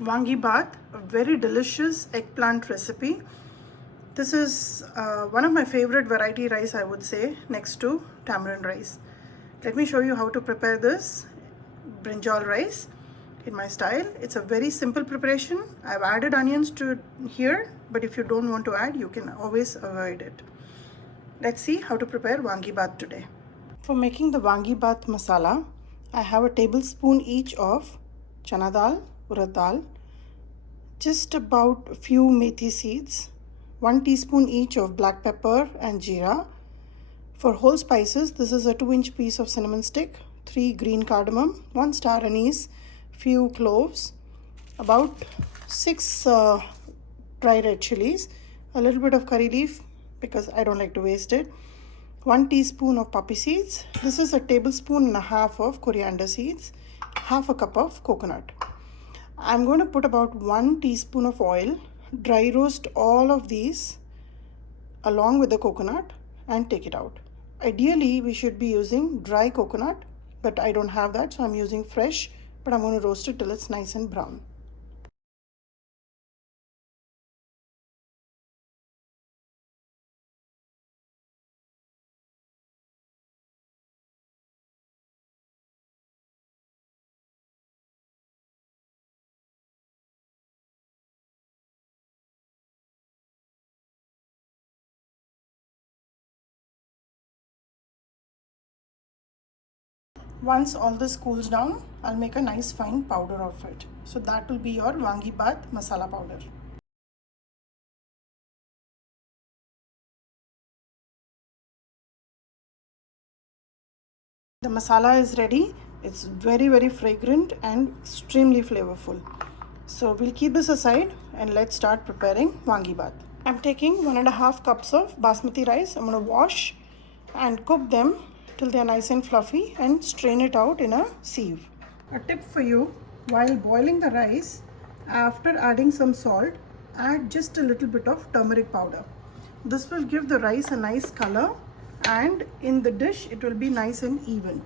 VangiBath, a very delicious eggplant recipe. This is one of my favorite variety rice, I would say, next to tamarind rice. Let me show you how to prepare this brinjal rice in my style. It's a very simple preparation. I've added onions to here, but if you don't want to add, you can always avoid it. Let's see how to prepare VangiBath today. For making the VangiBath masala, I have a tablespoon each of Chana dal, Urad dal, just about a few Methi seeds, 1 teaspoon each of black pepper and jeera. For whole spices, this is a 2-inch piece of cinnamon stick, 3 green cardamom, 1 star anise, few cloves, about 6 dry red chilies, a little bit of curry leaf because I don't like to waste it, 1 teaspoon of poppy seeds. This is a tablespoon and a half of coriander seeds, half a cup of coconut. I'm going to put about 1 teaspoon of oil, dry roast all of these along with the coconut and take it out. Ideally, we should be using dry coconut, but I don't have that, so I'm using fresh, but I'm going to roast it till it's nice and brown. Once all this cools down, I'll make a nice fine powder of it. So that will be your VangiBath masala powder. The masala is ready. It's very fragrant and extremely flavorful. So we'll keep this aside and let's start preparing VangiBath. I'm taking 1.5 cups of Basmati rice. I'm going to wash and cook them till they are nice and fluffy and strain it out in a sieve. A tip for you, while boiling the rice, after adding some salt, add just a little bit of turmeric powder. This will give the rice a nice color and in the dish it will be nice and even.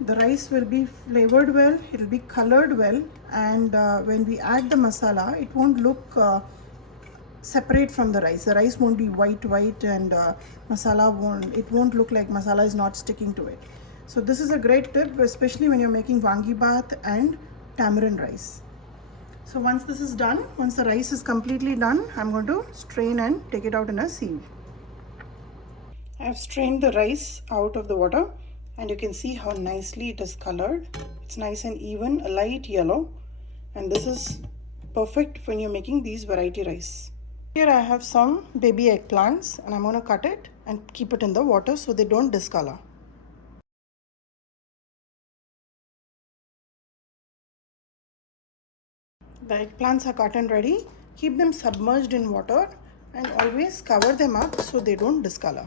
The rice will be flavored well, it will be colored well, and when we add the masala, it won't look separate from the rice. The rice won't be white and masala won't look like masala is not sticking to it. So this is a great tip, especially when you're making VangiBath and tamarind rice. So once this is done, once the rice is completely done, I'm going to strain and take it out in a sieve. I've strained the rice out of the water and you can see how nicely it is colored. It's nice and even, a light yellow, and this is perfect when you're making these variety rice. Here I have some baby eggplants and I'm going to cut it and keep it in the water so they don't discolor. The eggplants are cut and ready. Keep them submerged in water and always cover them up so they don't discolor.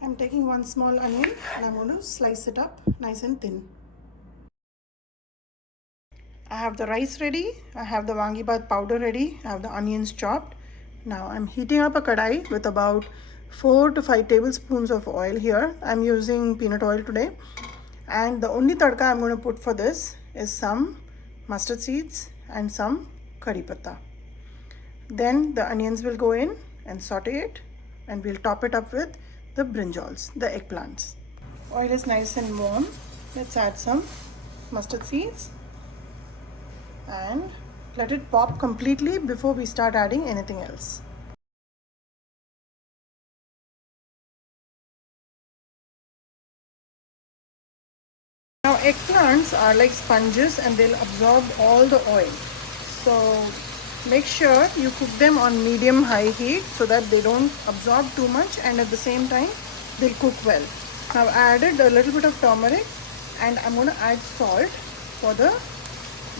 I'm taking 1 small onion and I'm going to slice it up nice and thin. I have the rice ready, I have the VangiBath powder ready, I have the onions chopped. Now I'm heating up a kadai with about 4 to 5 tablespoons of oil here. I'm using peanut oil today. And the only tadka I'm going to put for this is some mustard seeds and some curry patta. Then the onions will go in and saute it, and we'll top it up with the brinjals, the eggplants. Oil is nice and warm. Let's add some mustard seeds and let it pop completely before we start adding anything else. Now eggplants are like sponges and they'll absorb all the oil. So make sure you cook them on medium-high heat so that they don't absorb too much and at the same time they'll cook well. Now I've added a little bit of turmeric and I'm going to add salt for the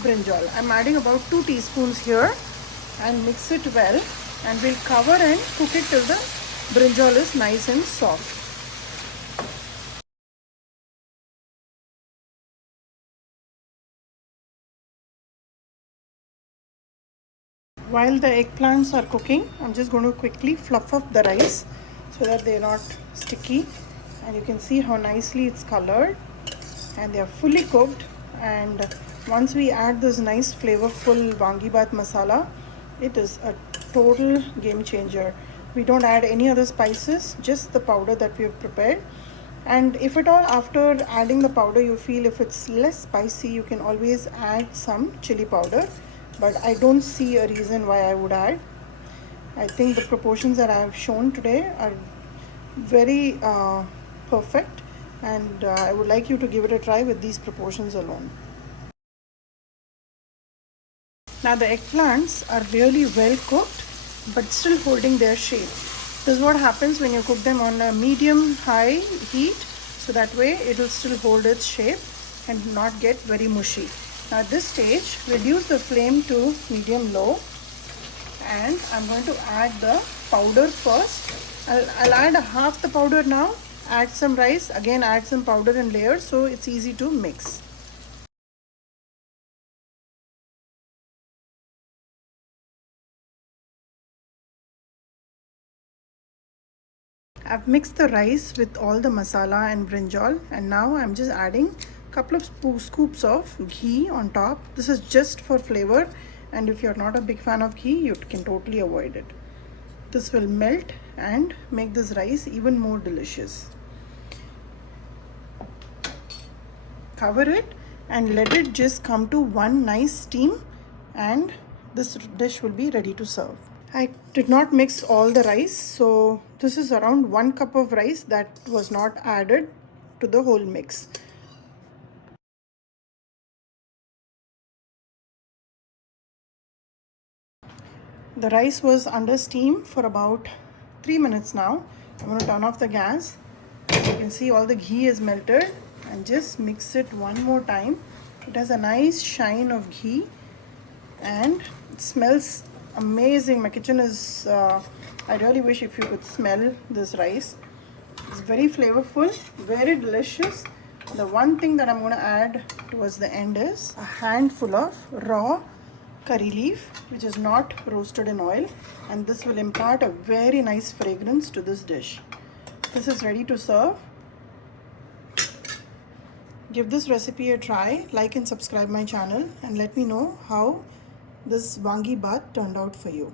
brinjal. I'm adding about 2 teaspoons here and mix it well, and we'll cover and cook it till the brinjal is nice and soft. While the eggplants are cooking, I'm just going to quickly fluff up the rice so that they're not sticky, and you can see how nicely it's colored and they are fully cooked and Once we add this nice flavorful VangiBath masala, it is a total game changer. We don't add any other spices, just the powder that we have prepared. And if at all after adding the powder you feel if it's less spicy, you can always add some chili powder, but I don't see a reason why I would add. I think the proportions that I have shown today are very perfect, and I would like you to give it a try with these proportions alone. Now the eggplants are really well cooked but still holding their shape. This is what happens when you cook them on a medium high heat, so that way it will still hold its shape and not get very mushy. Now at this stage, reduce the flame to medium low, and I'm going to add the powder first. I'll add half the powder now, add some rice, again add some powder in layers so it's easy to mix. I've mixed the rice with all the masala and brinjal, and now I'm just adding a couple of scoops of ghee on top. This is just for flavor, and if you're not a big fan of ghee, you can totally avoid it. This will melt and make this rice even more delicious. Cover it and let it just come to one nice steam, and this dish will be ready to serve. I did not mix all the rice, so this is around 1 cup of rice that was not added to the whole mix. The rice was under steam for about 3 minutes now. I'm going to turn off the gas. You can see all the ghee is melted, and just mix it one more time. It has a nice shine of ghee and it smells amazing. My kitchen is I really wish if you could smell this rice. It's very flavorful, very delicious. The one thing that I'm going to add towards the end is a handful of raw curry leaf, which is not roasted in oil, and this will impart a very nice fragrance to this dish. This is ready to serve. Give this recipe a try, like and subscribe my channel, and let me know how this VangiBath turned out for you.